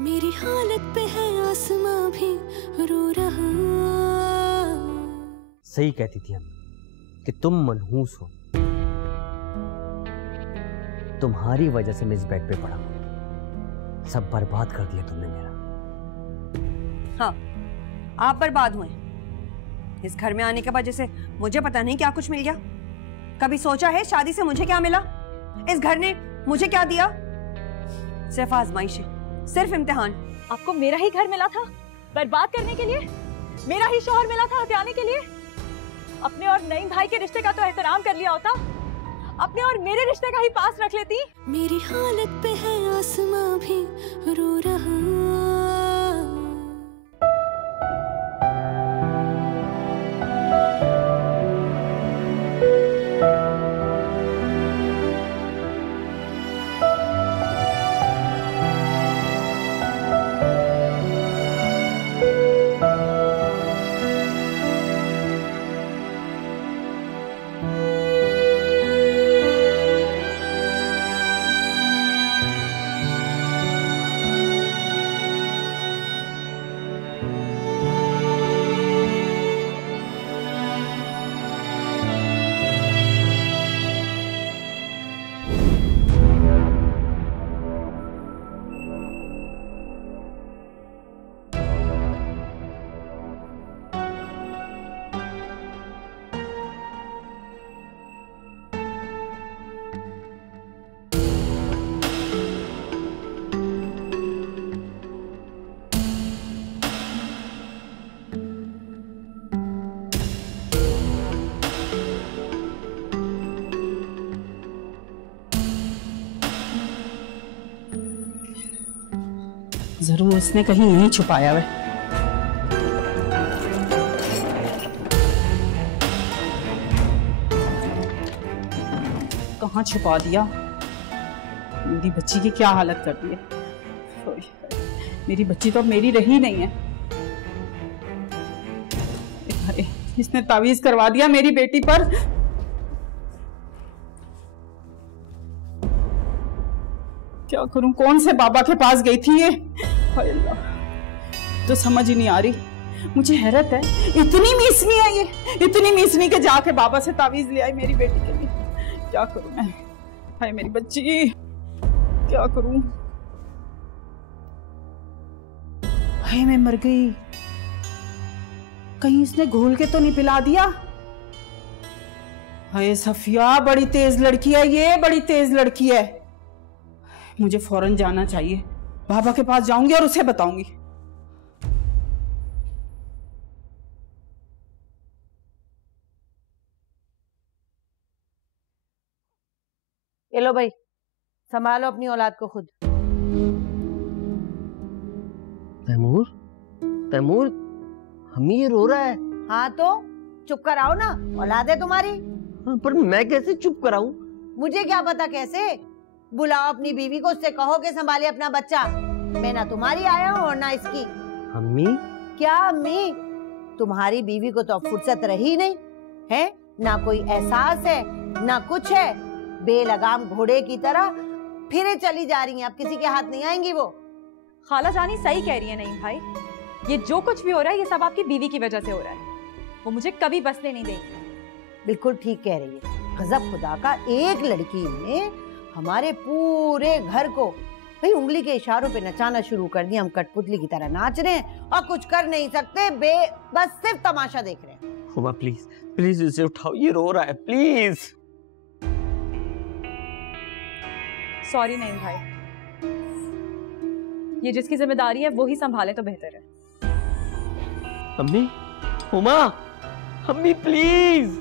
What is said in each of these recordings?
मेरी हालत पे है आसमां भी रो रहा। सही कहती थी हम कि तुम मनहूस हो। तुम्हारी वजह से मैं इस बेड पे पड़ा हूं। सब बर्बाद कर दिया तुमने मेरा। हाँ, आप बर्बाद हुए। इस घर में आने के बाद जैसे मुझे पता नहीं क्या कुछ मिल गया। कभी सोचा है शादी से मुझे क्या मिला? इस घर ने मुझे क्या दिया? सिर्फ आजमाइशें, सिर्फ इम्तिहान। आपको मेरा ही घर मिला था बर्बाद करने के लिए? मेरा ही शौहर मिला था हथियाने के लिए? अपने और नईम भाई के रिश्ते का तो एहतराम कर लिया होता, अपने और मेरे रिश्ते का ही पास रख लेती। मेरी हालत पे है आसमां भी रो रहा। जरूर उसने कहीं यहीं छुपाया है। कहाँ छुपा दिया? मेरी बच्ची की क्या हालत कर दी है। मेरी बच्ची तो अब मेरी रही नहीं है। इसने तावीज करवा दिया मेरी बेटी पर। क्या करूं? कौन से बाबा के पास गई थी ये? हाय अल्लाह, तो समझ ही नहीं आ रही। मुझे हैरत है, इतनी मीसनी है ये, इतनी मीसनी के जाके बाबा से तावीज ले आई मेरी बेटी के लिए। क्या करूं मैं? हाय मेरी बच्ची, क्या करूं? हाय मैं मर गई। कहीं इसने घोल के तो नहीं पिला दिया? हाय सफिया, बड़ी तेज लड़की है ये, बड़ी तेज लड़की है। मुझे फौरन जाना चाहिए। बाबा के पास जाऊंगी और उसे बताऊंगी। ये लो भाई, संभालो अपनी औलाद को खुद। तैमूर, तैमूर, अम्मी ये रो रहा है। हाँ तो चुप कराओ ना, औलाद है तुम्हारी। पर मैं कैसे चुप कराऊं? मुझे क्या पता कैसे। बुलाओ अपनी बीवी को, उससे कहो कि संभाले अपना बच्चा। मैं ना तुम्हारी आया हूँ और ना इसकी। अम्मी? क्या अम्मी? तुम्हारी बीवी को तो अब फुर्सत रही नहीं है, ना कोई एहसास है ना कुछ है। बेलगाम घोड़े की तरह फिरे चली जा रही हैं। अब किसी के हाथ नहीं आएंगी वो। खाला जानी सही कह रही है नईम भाई, ये जो कुछ भी हो रहा है ये सब आपकी बीवी की वजह से हो रहा है। वो मुझे कभी बसने नहीं देगी। बिल्कुल ठीक कह रही है। गजब खुदा का, एक लड़की ने हमारे पूरे घर को भाई उंगली के इशारों पे नचाना शुरू कर दिया। हम कठपुतली की तरह नाच रहे हैं और कुछ कर नहीं सकते, बस सिर्फ तमाशा देख रहे हैं। हुमा प्लीज, प्लीज इसे उठाओ, ये रो रहा है, प्लीज। सॉरी नईम भाई, ये जिसकी जिम्मेदारी है वो ही संभाले तो बेहतर है। अम्मी, हुमा, अम्मी प्लीज।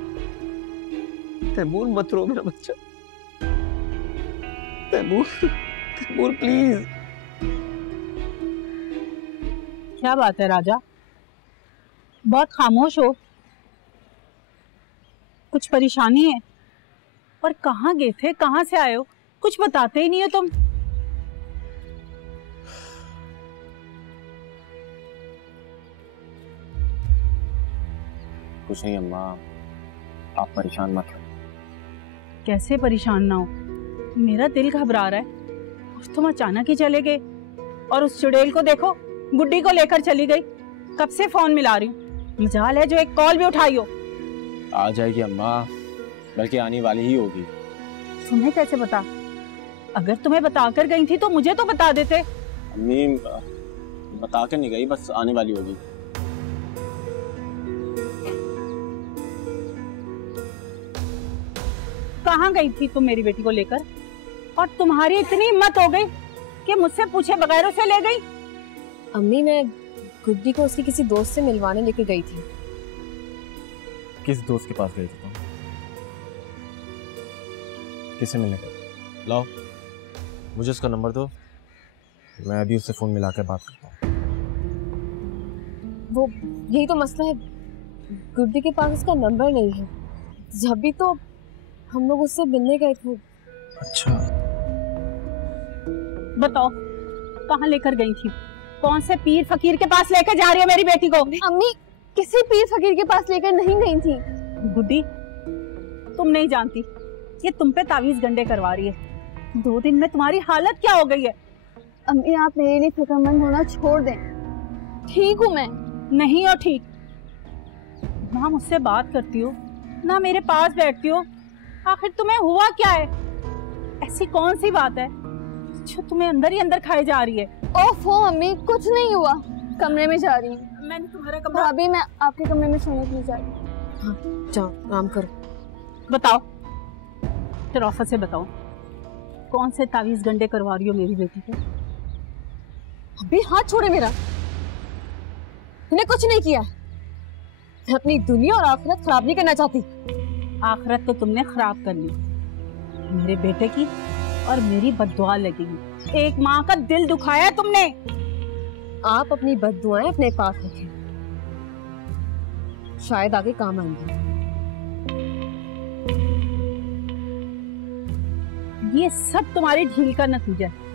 तैमूर मत रो मेरा बच्चा। तैमूर, तैमूर प्लीज। क्या बात है राजा, बहुत खामोश हो? कुछ परेशानी है? और कहाँ गए थे, कहाँ से आए हो? कुछ बताते ही नहीं हो तुम। कुछ नहीं अम्मा, आप परेशान मत हो। कैसे परेशान ना हो? मेरा दिल घबरा रहा है। और तुम अचानक ही चले गए। और उस चुड़ैल को देखो, गुड्डी को लेकर चली गई। कब से फोन मिला रही हूँ, मजाल है जो एक कॉल भी उठाई हो। आ जाएगी अम्मा, बल्कि आने वाली ही होगी। तुम्हें कैसे बता? अगर तुम्हें बताकर गई थी तो मुझे तो बता देते। अम्मी बता के नहीं गई, बस आने वाली होगी। कहाँ गई थी तुम मेरी बेटी को लेकर? और तुम्हारी इतनी हिम्मत हो गई कि मुझसे पूछे बगैर उसे ले गई? अम्मी, मैं गुड्डी को उसके किसी दोस्त से मिलवाने लेके गई थी। किस दोस्त के पास गई थी तुम? किसे मिलने गए? लाओ मुझे उसका नंबर दो, मैं अभी उससे फोन मिला के बात करता हूँ। वो यही तो मसला है, गुड्डी के पास उसका नंबर नहीं है। जब भी तो हम लोग उससे मिलने गए थे। अच्छा, बताओ कहाँ लेकर गई थी? कौन से पीर फकीर के पास लेकर जा रही है मेरी बेटी को? अम्मी, किसी पीर फकीर के पास लेकर नहीं गई थी। गुड्डी, तुम नहीं जानती, ये तुम पे तावीज गंडे करवा रही है। 2 दिन में तुम्हारी हालत क्या हो गई है? अम्मी, आप मेरे लिए फिक्रमंद होना छोड़ दें। ठीक हूँ मैं। नहीं हो ठीक। ना मुझसे बात करती हो, ना मेरे पास बैठती हो। आखिर तुम्हें हुआ क्या है? ऐसी कौन सी बात है जो तुम्हें अंदर ही अंदर खाई जा रही है? ओफो अम्मी, कुछ नहीं हुआ। कमरे में जा रही हूँ। मैंने तुम्हारा कमरा। भाभी, मैं आपके कमरे में सोने के लिए जा रही हूँ। हाँ, जाओ आराम करो। बताओ, शराफत से बताओ, कौन से तावीज गंडे करवा रही हो मेरी बेटी को? अभी हाथ छोड़े मेरा। मैंने कुछ नहीं किया। मैं अपनी दुनिया और आखिरत खराब नहीं करना चाहती। आखिरत तो तुमने खराब कर ली, मेरे बेटे की और मेरी बद्दुआ लगेगी। एक माँ का दिल दुखाया तुमने। आप अपनी बद्दुआएं अपने पास रखें, शायद आगे काम आएंगी। ये सब तुम्हारी ढील का नतीजा है।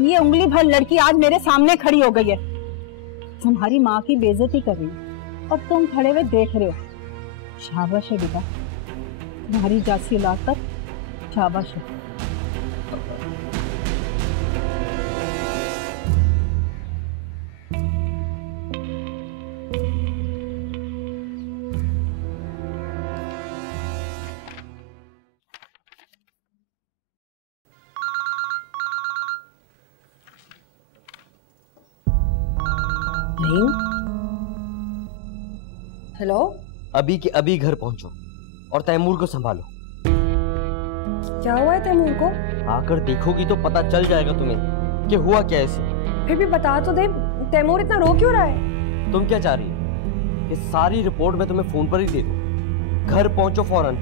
ये उंगली भर लड़की आज मेरे सामने खड़ी हो गई है, तुम्हारी माँ की बेइज्जती कर रही है और तुम खड़े हुए देख रहे हो। शाबाश है बेटा, तुम्हारी जासी औलाद पर शाबाश है। हेलो, अभी के अभी घर पहुंचो और तैमूर को संभालो। क्या हुआ है तैमूर को? आकर देखोगी तो पता चल जाएगा तुम्हें कि हुआ क्या ऐसे। फिर भी बता तो दे, तैमूर इतना रो क्यों रहा है? तुम क्या चाह रही हो कि सारी रिपोर्ट मैं तुम्हें फोन पर ही दे दूं? घर पहुंचो फौरन।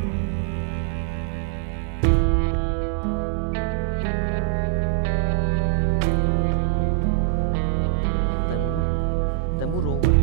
तैमूर रो प्लीज।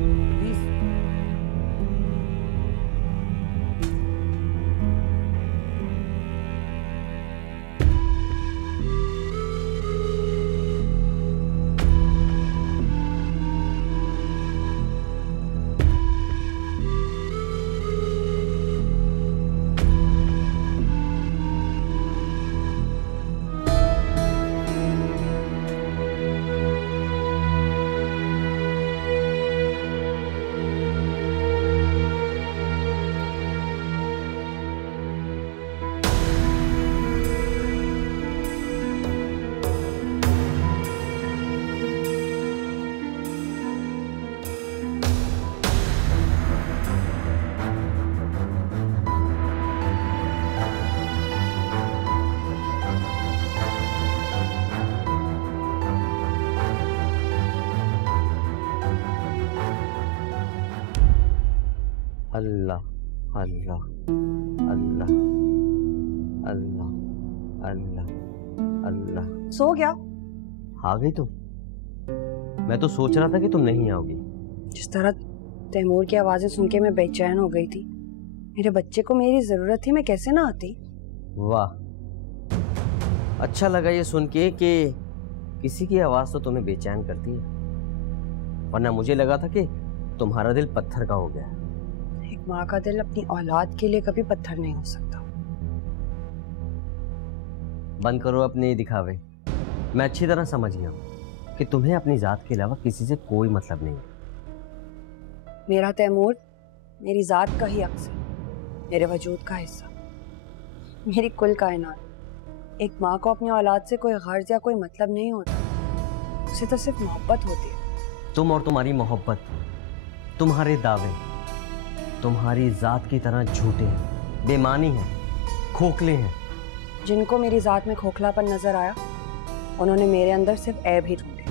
अल्लाह अल्लाह अल्लाह अल्लाह अल्लाह अल्लाह। सो गया? आ गई तुम? मैं तो सोच रहा था कि तुम नहीं आओगी। जिस तरह तैमूर की आवाजें सुन के मैं बेचैन हो गई थी। मेरे बच्चे को मेरी जरूरत थी, मैं कैसे ना आती। वाह, अच्छा लगा ये सुन के कि किसी की आवाज तो तुम्हें बेचैन करती है, वरना मुझे लगा था कि तुम्हारा दिल पत्थर का हो गया। एक माँ का दिल अपनी औलाद के लिए कभी पत्थर नहीं हो सकता। बंद करो अपने दिखावे, मैं अच्छी तरह समझ गया। कि तुम्हें अपनी जात के अलावा किसी से कोई मतलब नहीं है। मेरा तैमूर मेरी जात का ही अक्स है, मेरे वजूद का हिस्सा, मेरी कुल कायनात। एक माँ को अपनी औलाद से कोई गर्ज या कोई मतलब नहीं होता, उसे तो सिर्फ मोहब्बत होती है। तुम और तुम्हारी मोहब्बत, तुम्हारे दावे तुम्हारी जात की तरह झूठे हैं, बेमानी हैं, खोखले हैं। जिनको मेरी जात में खोखलापन नजर आया उन्होंने मेरे अंदर सिर्फ ऐब ही ढूंढे।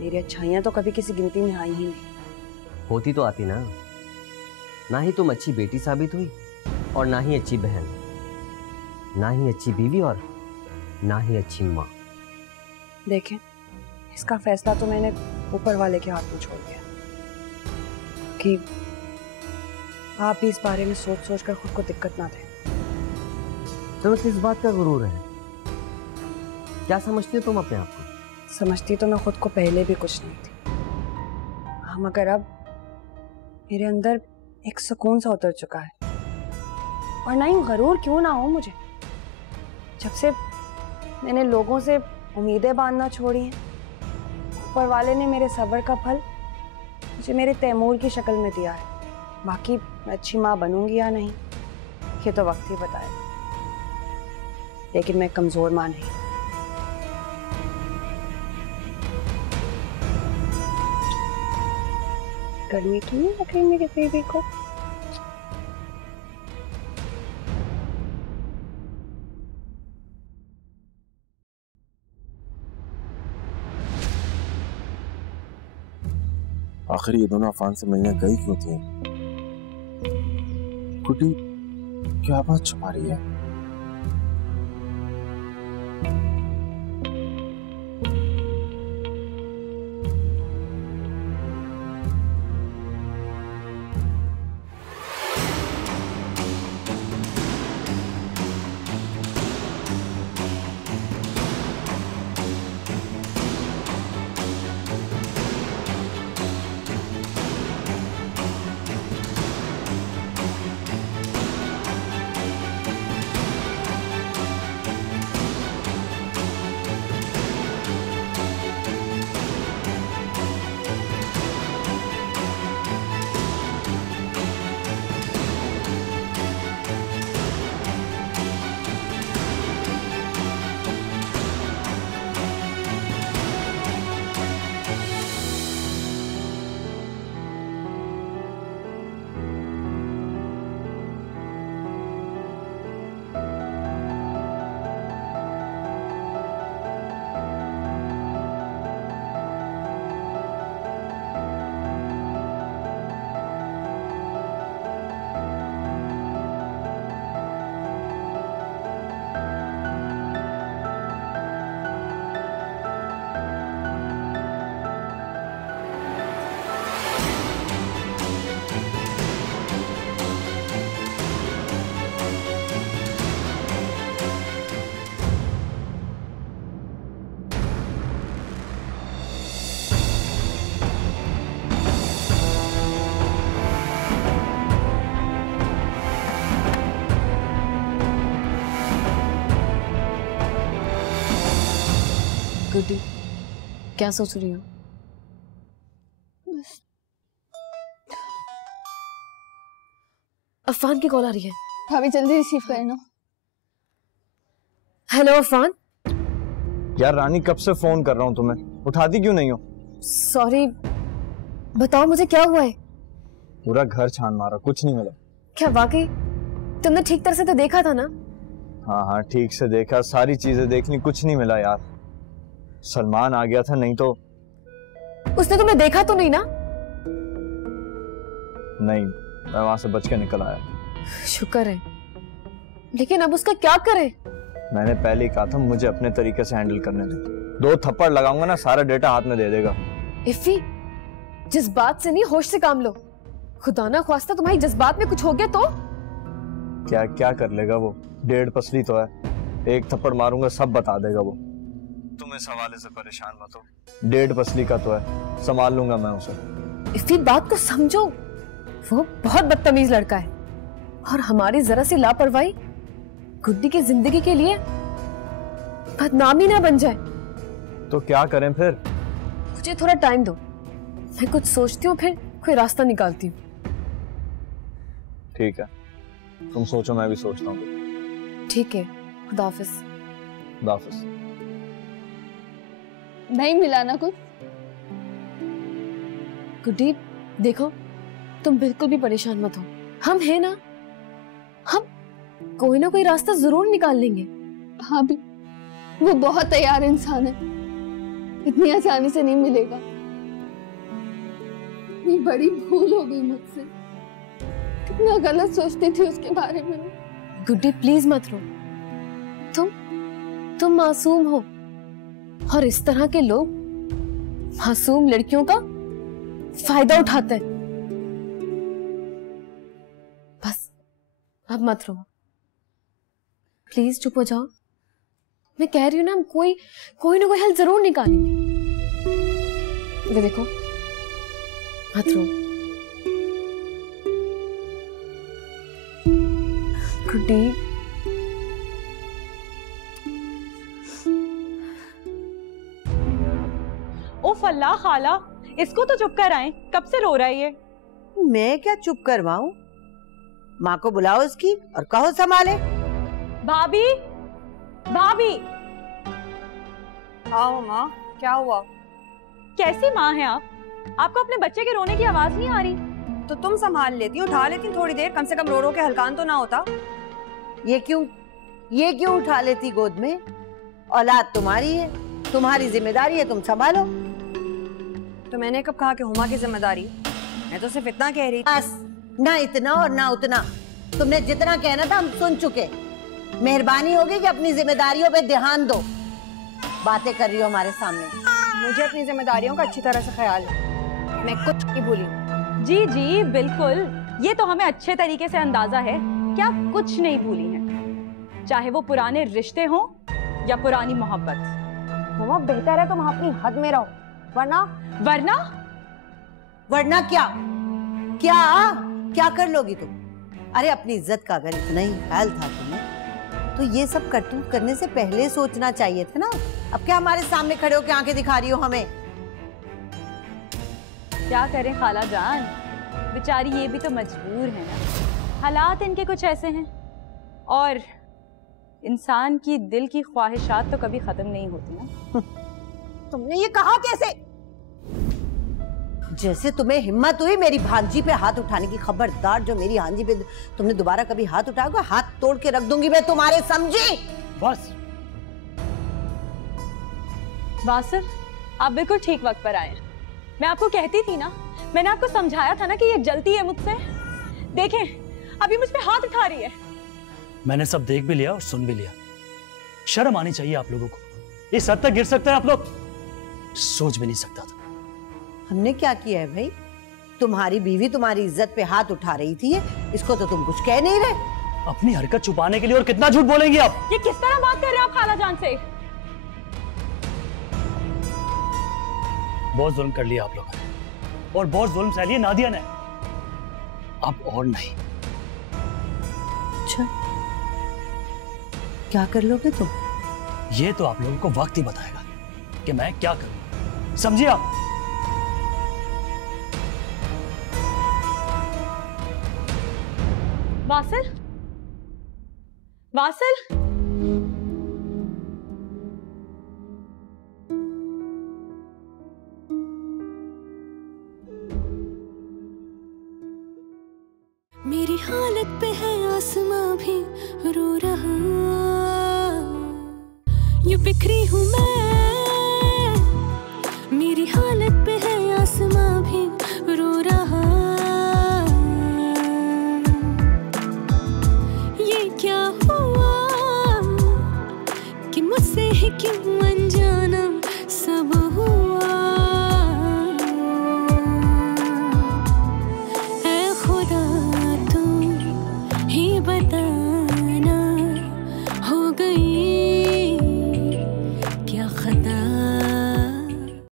मेरी अच्छाइयां तो कभी किसी गिनती में आई ही नहीं। होती तो आती ना, ना ही तुम अच्छी बेटी साबित हुई और ना ही अच्छी बहन, ना ही अच्छी बीवी और ना ही अच्छी माँ। देखें, इसका फैसला तो मैंने ऊपर वाले के हाथ में छोड़ दिया कि आप भी इस बारे में सोच सोच कर खुद को दिक्कत ना दें। तुम्हें किस बात का गुरूर है? क्या समझती हो तुम अपने आप को? समझती तो मैं खुद को पहले भी कुछ नहीं थी, हम मगर अब मेरे अंदर एक सुकून सा उतर चुका है। और ना ही गरूर क्यों ना हो मुझे, जब से मैंने लोगों से उम्मीदें बांधना छोड़ी हैं, ऊपर वाले ने मेरे सब्र का फल मुझे मेरे तैमूर की शक्ल में दिया है। बाकी मैं अच्छी माँ बनूंगी या नहीं ये तो वक्त ही बताएगा, लेकिन मैं कमजोर माँ नहीं। गर्मी तो नहीं लग रही मेरे बेबी को? आखिर ये दोनों अफान से मिलने गई क्यों थी? गुड्डी क्या बात छुपा रही है? गुड्डी, क्या सोच रही हो? अफान की कॉल आ रही है। भाभी जल्दी रिसीव करना। हेलो अफान। यार रानी, कब से फोन कर रहा हूँ तुम्हें, उठाती क्यों नहीं हो? सॉरी, बताओ मुझे क्या हुआ है? पूरा घर छान मारा, कुछ नहीं मिला। क्या वाकई? तुमने ठीक तरह से तो देखा था ना? हाँ हाँ ठीक से देखा, सारी चीजें देख ली, कुछ नहीं मिला यार। सलमान आ गया था, नहीं तो। उसने तुम्हें देखा तो नहीं ना? नहीं, मैं वहां से बच के निकल आया। शुक्र है, लेकिन अब उसका क्या करें? मैंने पहले ही कहा था मुझे अपने तरीके से हैंडल करने दो। 2 थप्पड़ लगाऊंगा ना, सारा डेटा हाथ में दे देगा। इफ़ी, जिस बात से नहीं, होश से काम लो। खुदा ना ख्वास्ता तुम्हारी जज्बात में कुछ हो गया तो? क्या क्या कर लेगा वो? 1.5 पसली तो है, 1 थप्पड़ मारूंगा सब बता देगा वो। तुम इस हवाले से परेशान मत हो, 1.5 पसली का तो है, संभाल लूंगा मैं उसे। इफ़ी, बात को समझो, वो बहुत बदतमीज लड़का है और हमारी जरा सी लापरवाही गुड्डी की जिंदगी के लिए बदनामी ना बन जाए। तो क्या करें फिर? मुझे थोड़ा टाइम दो, मैं कुछ सोचती हूँ, फिर कोई रास्ता निकालती हूँ। ठीक है, तुम सोचो, मैं भी सोचता हूँ। ठीक है, खुदा हाफिज। खुदा हाफिज। नहीं मिला ना कुछ? गुड्डी देखो, तुम बिल्कुल भी परेशान मत हो, हम हैं ना, हम कोई ना कोई रास्ता जरूर निकाल लेंगे। हाँ भी, वो बहुत तैयार इंसान है, इतनी आसानी से नहीं मिलेगा। इतनी बड़ी भूल हो गई मुझसे, कितना गलत सोचती थी उसके बारे में। गुड्डी प्लीज मत रो, तुम मासूम हो, और इस तरह के लोग मासूम लड़कियों का फायदा उठाते हैं। बस अब मत रो, प्लीज चुप हो जाओ। मैं कह रही हूं ना, हम कोई ना कोई हल जरूर निकालेंगे। ये देखो, मत रो। गुड्डी, ओफ अल्लाह खाला, इसको तो चुप कर आए, कब से रो रहा है ये? मैं क्या चुप करवाऊं? माँ को बुलाओ उसकी और कहो संभाले। भाभी, भाभी। आओ माँ, क्या हुआ? कैसी माँ हैं आप? आपको अपने बच्चे के रोने की आवाज नहीं आ रही? तो तुम संभाल लेती, उठा लेती थोड़ी देर, कम से कम रो रो के हलकान तो ना होता। ये क्यों उठा लेती गोद में? औलाद तुम्हारी है, तुम्हारी जिम्मेदारी है, तुम संभालो। तो मैंने कब कहा कि हुमा की जिम्मेदारी? मैं तो सिर्फ इतना कह रही थी। बस, ना इतना और ना उतना। तुमने जितना कहना था हम सुन चुके। मेहरबानी होगी कि अपनी जिम्मेदारियों पे ध्यान दो। बातें कर रही हो हमारे सामने। मुझे अपनी जिम्मेदारियों का अच्छी तरह से ख्याल है, मैं कुछ नहीं भूली। जी जी बिल्कुल, ये तो हमें अच्छे तरीके से अंदाजा है कि आप कुछ नहीं भूली हैं, चाहे वो पुराने रिश्ते हों या पुरानी मोहब्बत। हुमा बेहतर है तुम अपनी हद में रहो, वरना वरना क्या कर लोगी तुम? अरे अपनी इज्जत का अगर इतना ही ख्याल था तुम्हें, तो ये सब करतूत करने से पहले सोचना चाहिए था ना। अब क्या हमारे सामने खड़े होकर आंखें दिखा रही हो हमें? क्या करें खाला जान, बेचारी ये भी तो मजबूर है ना, हालात इनके कुछ ऐसे हैं। और इंसान की दिल की ख्वाहिशात तो कभी खत्म नहीं होती ना। तुमने ये कहा कैसे? जैसे तुम्हें हिम्मत हुई मेरी भांजी पे हाथ उठाने की। खबरदार, जो मेरी भांजी पे तुमने दोबारा कभी हाथ उठाओगे, हाथ तोड़ के रख दूंगी मैं तुम्हारे, समझी? बस वासिर, आप बिल्कुल ठीक वक्त पर आए। मैं आपको कहती थी ना, मैंने आपको समझाया था ना कि ये जलती है मुझसे। देखें अभी मुझ पे हाथ उठा रही है। मैंने सब देख भी लिया और सुन भी लिया। शर्म आनी चाहिए आप लोगों को। इस हद तक गिर सकते हैं आप लोग, सोच भी नहीं सकता था। हमने क्या किया है भाई? तुम्हारी बीवी तुम्हारी इज्जत पे हाथ उठा रही थी, इसको तो तुम कुछ कह नहीं रहे। अपनी हरकत छुपाने के लिए और कितना झूठ बोलेंगी आप? ये किस तरह बात कर रहे हैं आप खाला जान से? बहुत जुल्म कर लिया आप लोगों ने, और बहुत जुल्म सह लिया नादिया ने। अब और नहीं। अच्छा, क्या कर लोगे तुम? ये तो आप लोगों को वक्त ही बताएगा कि मैं क्या करूं, समझिए आप? वासिल, वासिल, मेरी हालत पे है आसमां भी रो रहा, यूं बिखरी हूँ मैं। मेरी हालत पे है आसमां भी रो रहा, ये क्या हुआ कि मुझसे ही क्यों